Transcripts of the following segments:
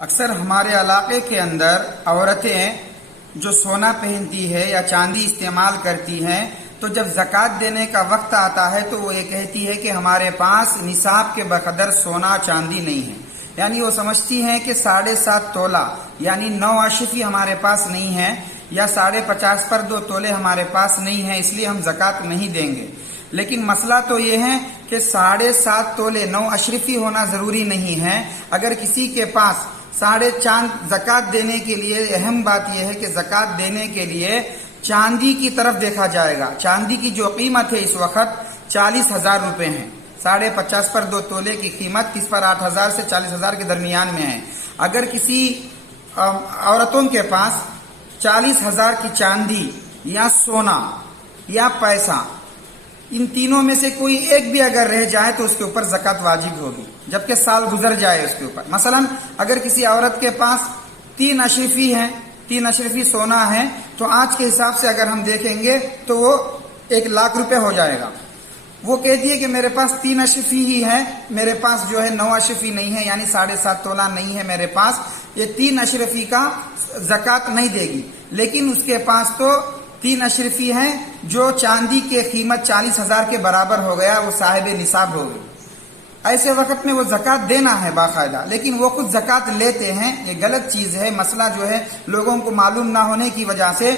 اکثر ہمارے علاقے کے اندر عورتیں جو سونا پہنتی ہے یا چاندی استعمال کرتی ہیں تو جب زکوٰۃ دینے کا وقت آتا ہے تو وہ یہ کہتی ہے کہ ہمارے پاس نصاب کے بقدر سونا چاندی نہیں ہے، یعنی وہ سمجھتی ہیں کہ 7.5 تولہ یعنی 9 اشرفی ہمارے پاس نہیں ہے، یا 50.5 پر 2 تولے ہمارے پاس نہیں ہے، اس لیے ہم زکوٰۃ نہیں دیں گے۔ لیکن مسئلہ تو یہ ہے کہ 7.5 تولے 9 اشرفی ہونا ضروری نہیں ہے۔ اگر کسی کے پاس زکوٰۃ دینے کے لیے اہم بات یہ ہے کہ زکوٰۃ دینے کے لیے چاندی کی طرف دیکھا جائے گا۔ چاندی کی جو قیمت ہے اس وقت 40,000 روپے ہیں، 50.5 پر 2 تولے کی قیمت 30 پر 8,000 سے 40,000 کے درمیان میں ہے۔ اگر کسی عورتوں کے پاس 40,000 کی چاندی یا سونا یا پیسہ، ان تینوں میں سے کوئی ایک بھی اگر رہ جائے تو اس کے اوپر زکوٰۃ واجب ہوگی، جبکہ سال گزر جائے اس کے اوپر۔ مثلا اگر کسی عورت کے پاس 3 اشرفی ہیں، 3 اشرفی سونا ہے، تو آج کے حساب سے اگر ہم دیکھیں گے تو وہ 1,00,000 روپے ہو جائے گا۔ وہ کہتی ہے کہ میرے پاس 3 اشرفی ہی ہے، میرے پاس جو ہے 9 اشرفی نہیں ہے، یعنی 7.5 تولہ نہیں ہے میرے پاس، یہ 3 اشرفی کا زکوٰۃ نہیں دے گی۔ لیکن اس کے پاس تو 3 اشرفی ہیں جو چاندی کی قیمت 40,000 کے برابر ہو گیا، وہ صاحب نصاب ہو گئی۔ ایسے وقت میں وہ زکوٰۃ دینا ہے باقاعدہ، لیکن وہ خود زکوٰۃ لیتے ہیں، یہ غلط چیز ہے۔ مسئلہ جو ہے لوگوں کو معلوم نہ ہونے کی وجہ سے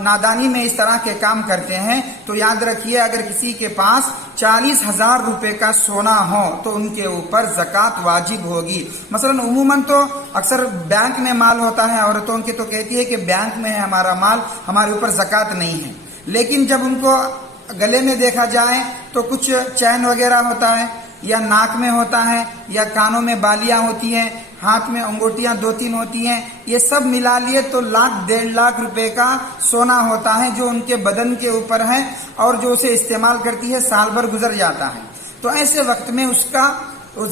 نادانی میں اس طرح کے کام کرتے ہیں۔ تو یاد رکھیے، اگر کسی کے پاس 40,000 روپے کا سونا ہو تو ان کے اوپر زکوٰۃ واجب ہوگی۔ مثلا عموماً تو اکثر بینک میں مال ہوتا ہے عورتوں کے، تو کہتی ہے کہ بینک میں ہے ہمارا مال، ہمارے اوپر زکوٰۃ نہیں ہے۔ لیکن جب ان کو گلے میں دیکھا جائے تو کچھ چین وغیرہ ہوتا ہے، یا ناک میں ہوتا ہے، یا کانوں میں بالیاں ہوتی ہیں، ہاتھ میں انگوٹیاں 2-3 ہوتی ہیں، یہ سب ملا لیے تو 1,00,000-1.5 لاکھ روپے کا سونا ہوتا ہے جو ان کے بدن کے اوپر ہے، اور جو اسے استعمال کرتی ہے سال بھر گزر جاتا ہے۔ تو ایسے وقت میں اس کا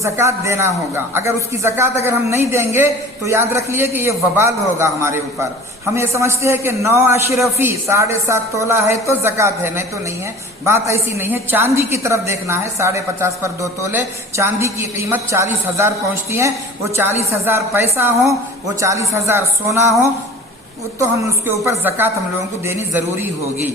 زکوٰۃ دینا ہوگا۔ اگر اس کی زکوٰۃ اگر ہم نہیں دیں گے تو یاد رکھ لیے کہ یہ وبال ہوگا ہمارے اوپر۔ ہم یہ سمجھتے ہیں کہ 9 اشرفی 7.5 تولہ ہے تو زکوٰۃ ہے، نہیں تو نہیں ہے۔ بات ایسی نہیں ہے، چاندی کی طرف دیکھنا ہے۔ 50.5 پر 2 تولے چاندی کی قیمت 40,000 پہنچتی ہے، وہ 40,000 پیسہ ہو، وہ 40,000 سونا ہو، تو ہم اس کے اوپر زکوٰۃ ہم لوگوں کو دینی ضروری ہوگی۔